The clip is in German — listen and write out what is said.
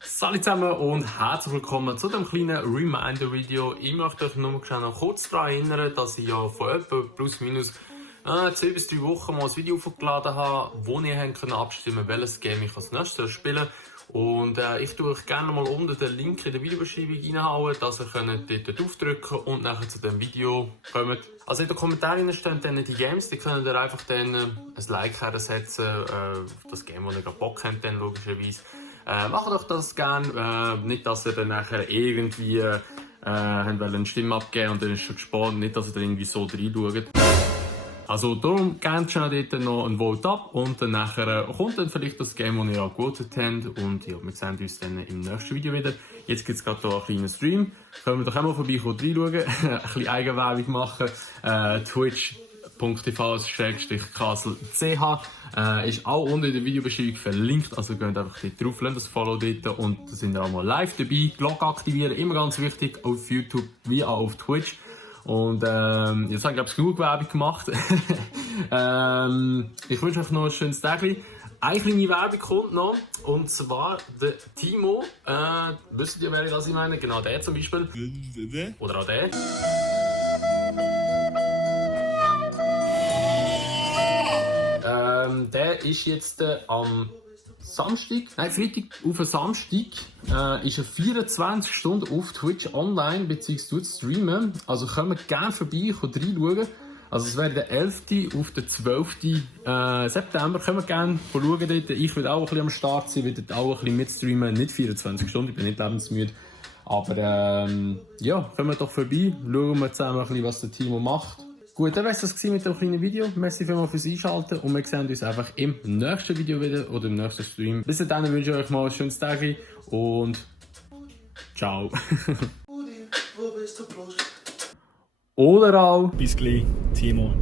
Salut zusammen und herzlich willkommen zu dem kleinen Reminder-Video. Ich möchte euch nur noch kurz daran erinnern, dass ich ja vor etwa plus minus 2 bis 3 Wochen mal ein Video hochgeladen habe, wo ihr abstimmen könnt, welches Game ich als nächstes spielen. Und ich tue euch gerne mal unten den Link in der Videobeschreibung reinhauen, dass ihr dort draufdrücken und nachher zu dem Video kommt. Also in den Kommentaren stehen dann die Games, die könnt ihr einfach dann ein Like hersetzen auf das Game, das ihr gerade Bock habt, dann logischerweise. Macht euch das gerne, nicht dass ihr dann nachher irgendwie eine Stimme abgeben und dann ist schon gespart, nicht dass ihr dann irgendwie so reinschaut. Also darum gebt schon dort noch ein Vote ab und dann nachher kommt dann vielleicht das Game, das ihr ja gewotet habt und ja, wir sehen uns dann im nächsten Video wieder. Jetzt gibt es gerade hier einen kleinen Stream, können wir doch auch mal vorbeikommen, reinschauen, ein bisschen Eigenwerbung machen, twitch.tv/castle.ch ist auch unten in der Videobeschreibung verlinkt, also geht einfach dort drauf, lasst das Follow dort und da sind wir auch mal live dabei, Glocke aktivieren, immer ganz wichtig, auf YouTube wie auch auf Twitch. Und jetzt habe ich glaube ich genug Werbung gemacht. Ich wünsche euch noch ein schönes Tag. Eine kleine Werbung kommt noch, und zwar der Timo. Wisst ihr, wer das ich meine? Genau der zum Beispiel. Oder auch der. Der ist jetzt am Freitag auf den Samstag ist er 24 Stunden auf Twitch online bzw. streamen. Also kommt gerne vorbei und reinschauen. Also es wäre der 11. auf den 12. September. Kommt gerne schauen dort. Ich will auch ein bisschen am Start sein, will auch ein bisschen mitstreamen. Nicht 24 Stunden, ich bin nicht lebensmüde. Aber ja, kommt doch vorbei. Schauen wir zusammen ein bisschen, was der Timo macht. Gut, dann war es das mit dem kleinen Video. Merci vielmals fürs Einschalten und wir sehen uns einfach im nächsten Video wieder oder im nächsten Stream. Bis dahin wünsche ich euch mal ein schönes Tag und ciao. Oder auch. Bis gleich, Timo.